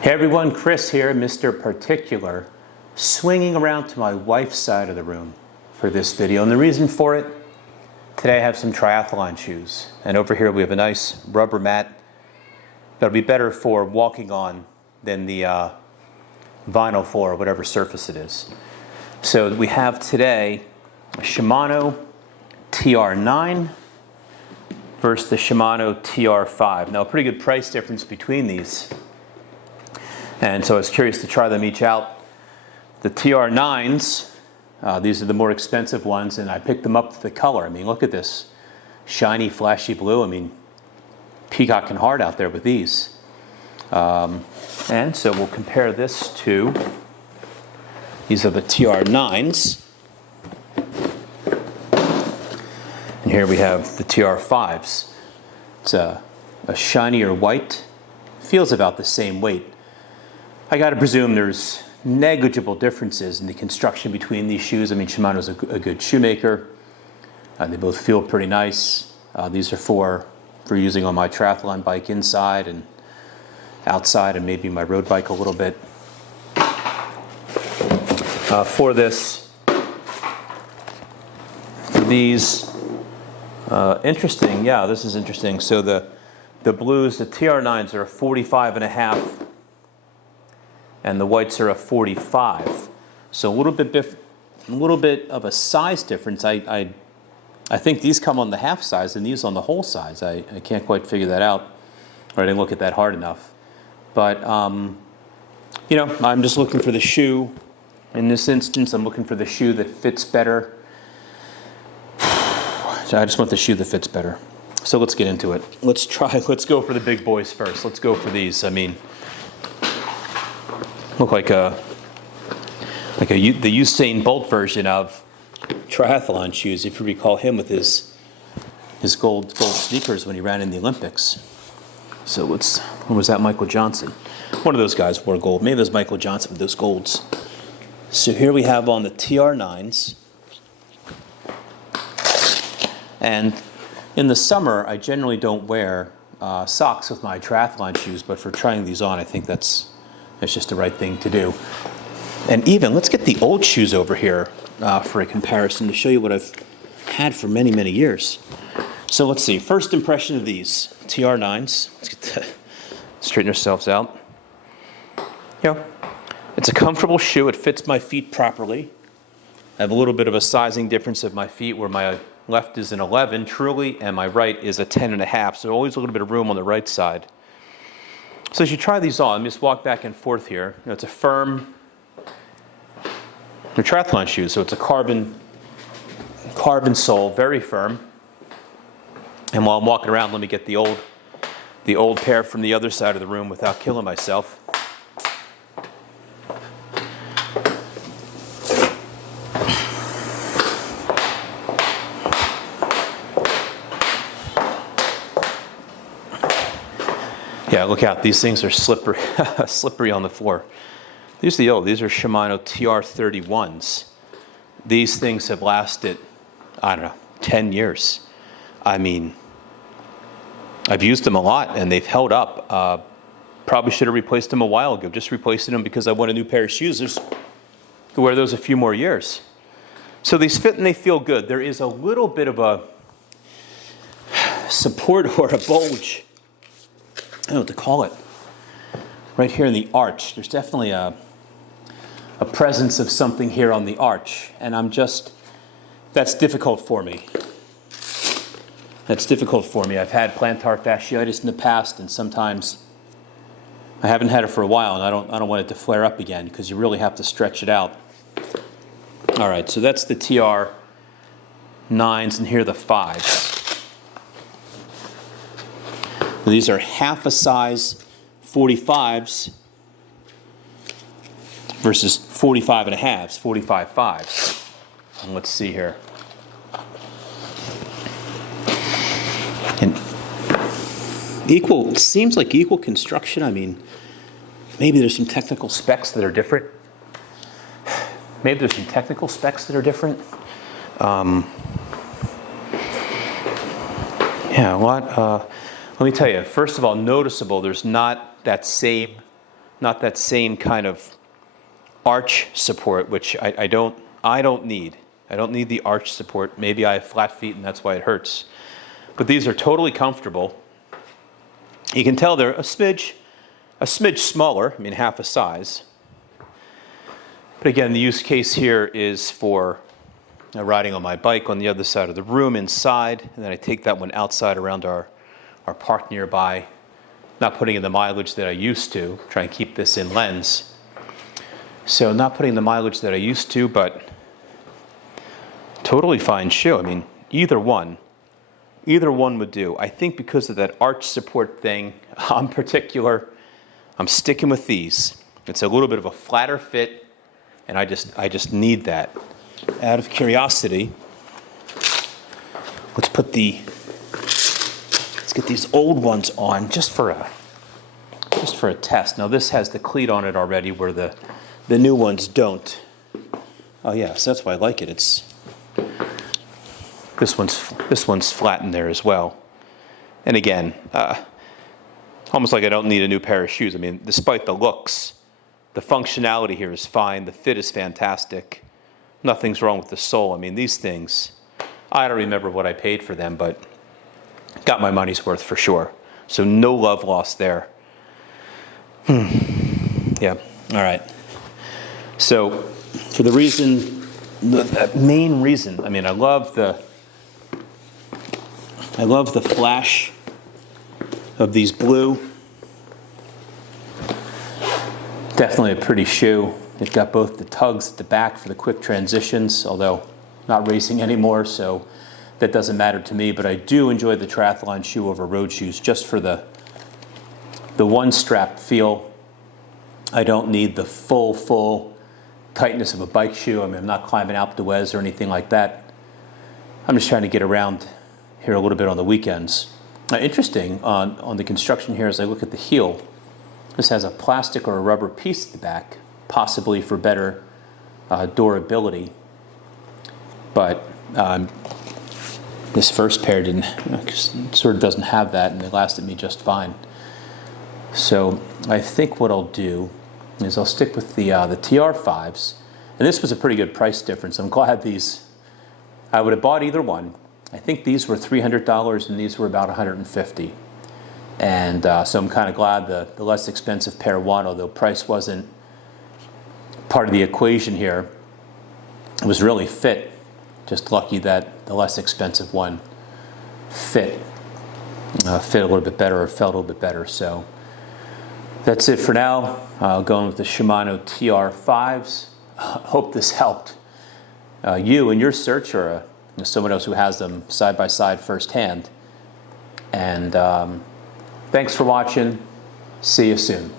Hey everyone, Chris here, Mr. Particular, swinging around to my wife's side of the room for this video. And the reason for it, today I have some triathlon shoes. And over here we have a nice rubber mat that'll be better for walking on than the vinyl floor or whatever surface it is. So we have today a Shimano TR9 versus the Shimano TR5. Now a pretty good price difference between these. And so I was curious to try them each out. The TR9s, these are the more expensive ones, and I picked them up for the color. I mean, look at this shiny, flashy blue. I mean, peacocking hard out there with these. And so we'll compare this to, these are the TR9s. And here we have the TR5s. It's a shinier white, feels about the same weight. I got to presume there's negligible differences in the construction between these shoes. I mean, Shimano's a good shoemaker. They both feel pretty nice. These are for using on my triathlon bike inside and outside, and maybe my road bike a little bit. For these, interesting. Yeah, this is interesting. So the blues, the TR9s are a 45.5. And the whites are a 45, so a little bit of a size difference. I think these come on the half size and these on the whole size. I can't quite figure that out, or I didn't look at that hard enough. But you know, I'm just looking for the shoe. In this instance, I'm looking for the shoe that fits better. So I just want the shoe that fits better. So let's get into it. Let's go for the big boys first. Let's go for these. I mean, look like the Usain Bolt version of triathlon shoes, if you recall him with his gold sneakers when he ran in the Olympics. So when was that? Michael Johnson. One of those guys wore gold. Maybe it was Michael Johnson with those golds. So here we have on the TR9s. And in the summer, I generally don't wear socks with my triathlon shoes, but for trying these on, I think that's just the right thing to do. And even, let's get the old shoes over here for a comparison to show you what I've had for many, many years. So let's see, first impression of these TR9s. Let's get straighten ourselves out. You know, it's a comfortable shoe. It fits my feet properly. I have a little bit of a sizing difference of my feet where my left is an 11, truly, and my right is a 10.5. So always a little bit of room on the right side. So as you try these on, let me just walk back and forth here. You know, it's a firm triathlon shoe, so it's a carbon sole, very firm. And while I'm walking around, let me get the old pair from the other side of the room without killing myself. Yeah, look out, these things are slippery, slippery on the floor. These are Shimano TR31s. These things have lasted, I don't know, 10 years. I mean, I've used them a lot and they've held up. Probably should have replaced them a while ago. Just replacing them because I want a new pair of shoes. Could wear those a few more years. So these fit and they feel good. There is a little bit of a support or a bulge, I don't know what to call it, right here in the arch. There's definitely a presence of something here on the arch, and that's difficult for me. That's difficult for me. I've had plantar fasciitis in the past, and sometimes I haven't had it for a while, and I don't want it to flare up again because you really have to stretch it out. All right, so that's the TR9s, and here are the 5s. These are half a size 45s versus 45.5s, 45 5s. And let's see here. And seems like equal construction. I mean, maybe there's some technical specs that are different. Yeah, what? Let me tell you, first of all, noticeable, there's not that same not that same kind of arch support, which I don't need. I don't need the arch support. Maybe I have flat feet and that's why it hurts. But these are totally comfortable. You can tell they're a smidge smaller, I mean half a size. But again, the use case here is for riding on my bike on the other side of the room inside, and then I take that one outside around our park nearby, not putting in the mileage that I used to, try and keep this in lens. So not putting the mileage that I used to, but totally fine shoe. I mean, either one would do. I think because of that arch support thing, I'm sticking with these. It's a little bit of a flatter fit, and I just need that. Out of curiosity, let's get these old ones on just for a test. Now this has the cleat on it already, where the new ones don't. Oh yeah, so that's why I like it. This one's flat in there as well. And again, almost like I don't need a new pair of shoes. I mean, despite the looks, the functionality here is fine. The fit is fantastic. Nothing's wrong with the sole. I mean, these things, I don't remember what I paid for them, but got my money's worth for sure. So no love lost there. Yeah, all right. So for the main reason, I mean, I love the flash of these blue. Definitely a pretty shoe. They've got both the tugs at the back for the quick transitions, although not racing anymore, so that doesn't matter to me. But I do enjoy the triathlon shoe over road shoes just for the one strap feel. I don't need the full tightness of a bike shoe. I mean, I'm not climbing Alpe d'Huez or anything like that. I'm just trying to get around here a little bit on the weekends. Interesting on the construction here, as I look at the heel, this has a plastic or a rubber piece at the back, possibly for better durability. But this first pair sort of doesn't have that, and they lasted me just fine. So I think what I'll do is I'll stick with the TR5s, and this was a pretty good price difference. I'm glad these. I would have bought either one. I think these were $300 and these were about $150. And so I'm kind of glad the less expensive pair won, although price wasn't part of the equation here. It was really fit. Just lucky that the less expensive one fit a little bit better, or felt a little bit better. So that's it for now. Going with the Shimano TR5s. Hope this helped you in your search, or someone else who has them side by side firsthand. And thanks for watching. See you soon.